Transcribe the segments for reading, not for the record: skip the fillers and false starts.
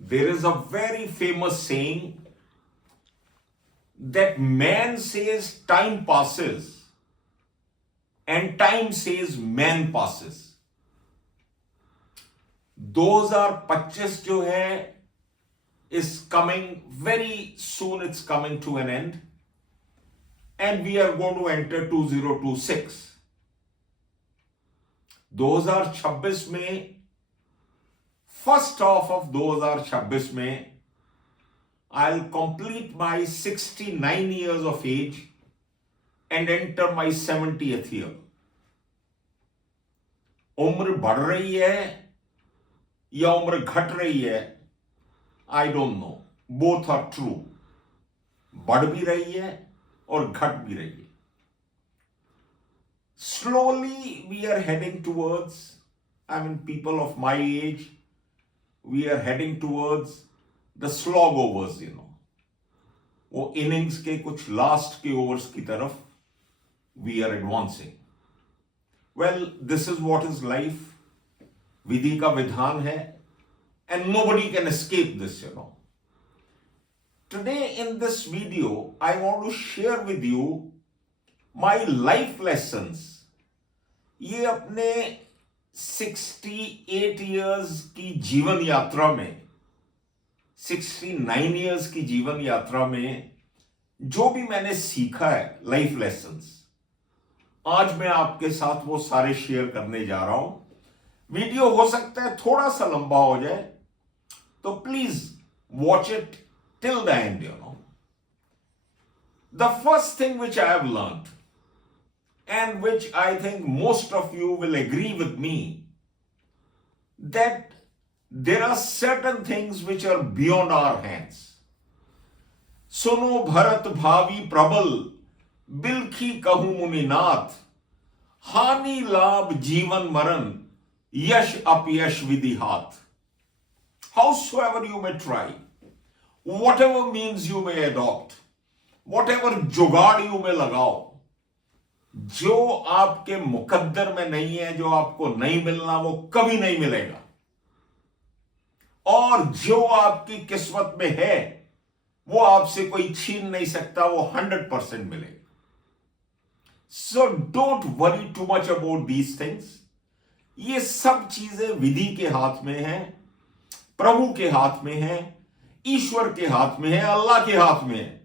There is a very famous saying that man says time passes and time says man passes. 2025 जो है is coming very soon, it's coming to an end, and we are going to enter 2026. 2026 में first half of 2026 में I'll complete my 69 years of age and enter my 70th year. उम्र बढ़ रही है या उम्र घट रही है, I don't know. Both are true. बढ़ भी रही है और घट भी रही है. Slowly we are heading towards, people of my age, we are heading towards the slog overs, वो innings के कुछ last के overs की तरफ we are advancing. Well, this is what is life. विधि का विधान है, and nobody can escape this, Today in this video, I want to share with you my life lessons. ये अपने 68 years की जीवन यात्रा में, 69 years की जीवन यात्रा में जो भी मैंने सीखा है लाइफ लेसन्स, आज मैं आपके साथ वो सारे शेयर करने जा रहा हूं. वीडियो हो सकता है थोड़ा सा लंबा हो जाए, तो please watch it till the end. The first thing which I have learned and which I think most of you will agree with me, that there are certain things which are beyond our hands. सुनो भरत भावी प्रबल, बिलखी कहूं मुनिनाथ, हानि लाभ जीवन मरण, यश अपयश विधि हाथ. Howsoever you may try, whatever means you may adopt, whatever जुगाड़ you may लगाओ, जो आपके मुकद्दर में नहीं है, जो आपको नहीं मिलना, वो कभी नहीं मिलेगा. और जो आपकी किस्मत में है, वो आपसे कोई छीन नहीं सकता, वो 100% मिलेगा. So don't worry too much about these things. ये सब चीजें विधि के हाथ में है, प्रभु के हाथ में है, ईश्वर के हाथ में है, अल्लाह के हाथ में है.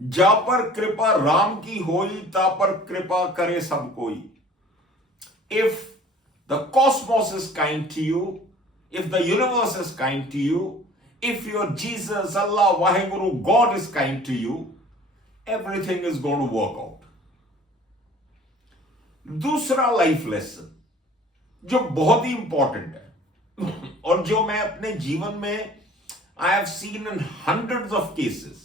जा पर कृपा राम की होई, ता पर कृपा करे सब कोई. If the cosmos is kind to you, if the universe is kind to you, if your Jesus, Allah, Waheguru, God is kind to you, everything is going to work out. दूसरा लाइफ लेसन जो बहुत ही important है और जो मैं अपने जीवन में I have seen in hundreds of cases.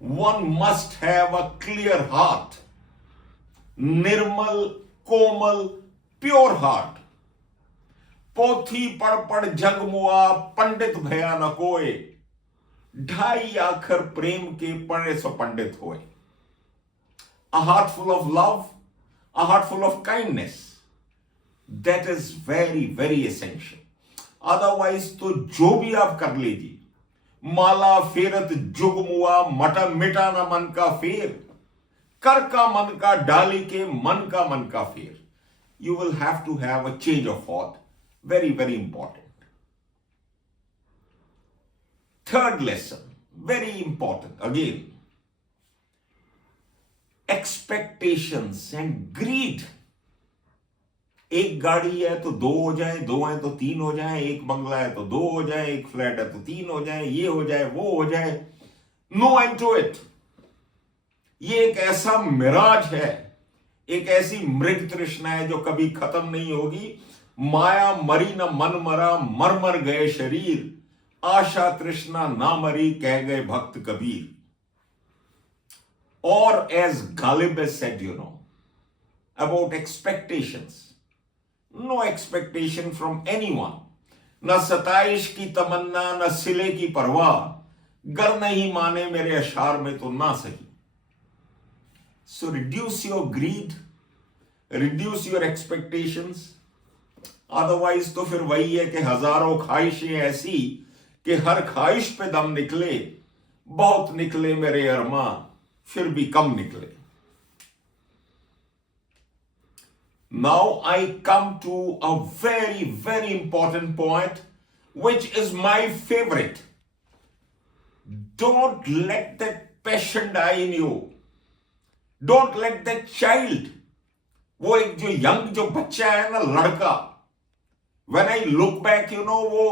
One must have a clear heart, Nirmal, Komal, pure heart. पोथी पढ़ पढ़ जग मुआ, पंडित भया न कोय, ढाई आखर प्रेम के पढ़े सो पंडित होए. A heart full of love, a heart full of kindness, that is very very essential. Otherwise तो जो भी आप कर लीजिए, माला फेरत जुग मुआ, मटा मिटा न मन का फेर, कर का मन का डाली के, मन का फेर. You will have to have a change of thought. Very very important. Third lesson, very important again, expectations and greed. एक गाड़ी है तो दो हो जाए, दो है तो तीन हो जाए, एक बंगला है तो दो हो जाए, एक फ्लैट है तो तीन हो जाए, ये हो जाए, वो हो जाए. No end to it. ये एक ऐसा मिराज है, एक ऐसी मृग तृष्णा है जो कभी खत्म नहीं होगी. माया मरी न मन मरा, मर मर गए शरीर, आशा तृष्णा ना मरी, कह गए भक्त कबीर. और as Ghalib has said, about expectations. No expectation from anyone. न सताइश की तमन्ना, न सिले की परवाह, गर नहीं माने मेरे अशार में तो ना सही. So reduce your greed, reduce your expectations. Otherwise तो फिर वही है कि हजारों ख्वाहिशें ऐसी कि हर ख्वाहिश पे दम निकले, बहुत निकले मेरे अरमा फिर भी कम निकले। Now I come to a very, very important point, which is my favorite. Don't let that passion die in you. Don't let that child, वो एक जो यंग जो बच्चा है ना, लड़का, when I look back, वो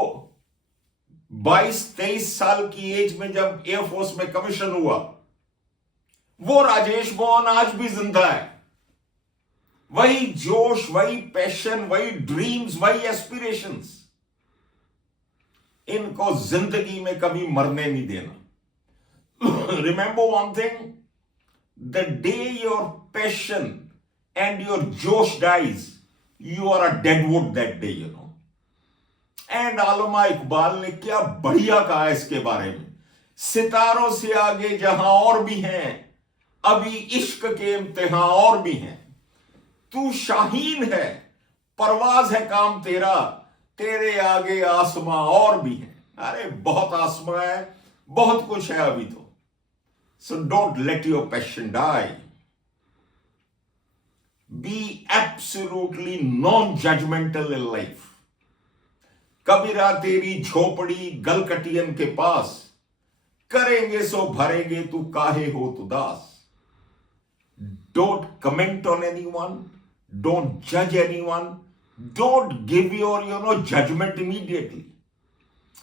22-23 साल की एज में जब एयरफोर्स में कमीशन हुआ, वो राजेश मोहन आज भी जिंदा है। वही जोश, वही पैशन, वही ड्रीम्स, वही एस्पिरेशंस, इनको जिंदगी में कभी मरने नहीं देना। Remember one thing, the day your passion and your जोश dies, you are a dead wood that day, and Allama Iqbal ने क्या बढ़िया कहा इसके बारे में, सितारों से आगे जहां और भी हैं, अभी इश्क के इम्तिहान और भी हैं। तू शाहीन है, परवाज है काम तेरा, तेरे आगे आसमां और भी है। अरे बहुत आसमां है, बहुत कुछ है अभी तो। So don't let your passion die. Be absolutely non judgemental in life. Kabira तेरी झोपड़ी गलकटियन के पास, करेंगे सो भरेंगे तू काहे हो उदास। Don't comment on anyone. Don't judge anyone. Don't give your judgment immediately.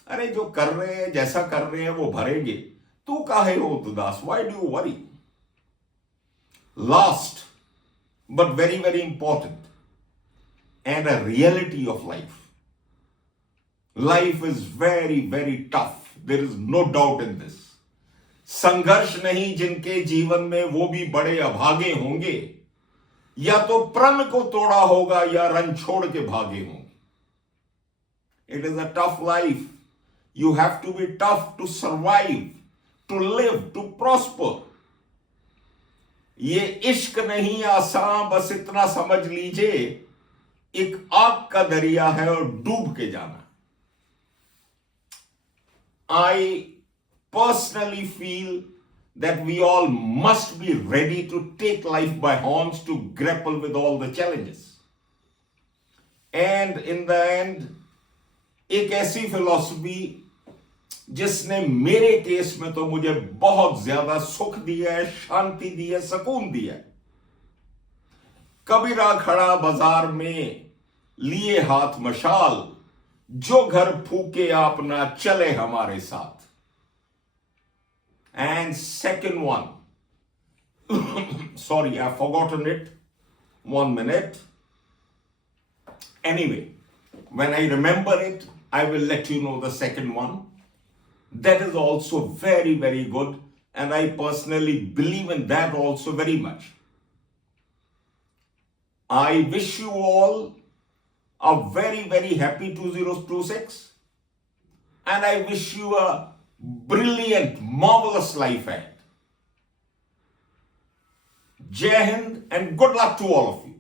अरे जो कर रहे हैं, जैसा कर रहे हैं वो भरेंगे, तू काहे हो उदास? Why do you worry? Last but very, very important and a reality of life. Life is very, very tough. There is no doubt in this. संघर्ष नहीं जिनके जीवन में, वो भी बड़े अभागे होंगे। या तो प्रण को तोड़ा होगा या रन छोड़ के भागे होंगे। It is a tough life. You have to be tough to survive, to live, to prosper. ये इश्क नहीं आसान, बस इतना समझ लीजिए, एक आग का दरिया है और डूब के जाना। आई personally feel that we all must be ready to take life by horns to grapple with all the challenges. And in the end, एक ऐसी फिलॉसफी जिसने मेरे केस में तो मुझे बहुत ज्यादा सुख दिया है, शांति दी है, सुकून दिया है। कबीरा खड़ा बाजार में लिए हाथ मशाल, जो घर फूके आप ना चले हमारे साथ। And second one, sorry, I've forgotten it. 1 minute. Anyway, when I remember it, I will let you know the second one. That is also very, very good. And I personally believe in that also very much. I wish you all a very, very happy 2026. And I wish you a brilliant, marvelous life ahead. Jai Hind and good luck to all of you.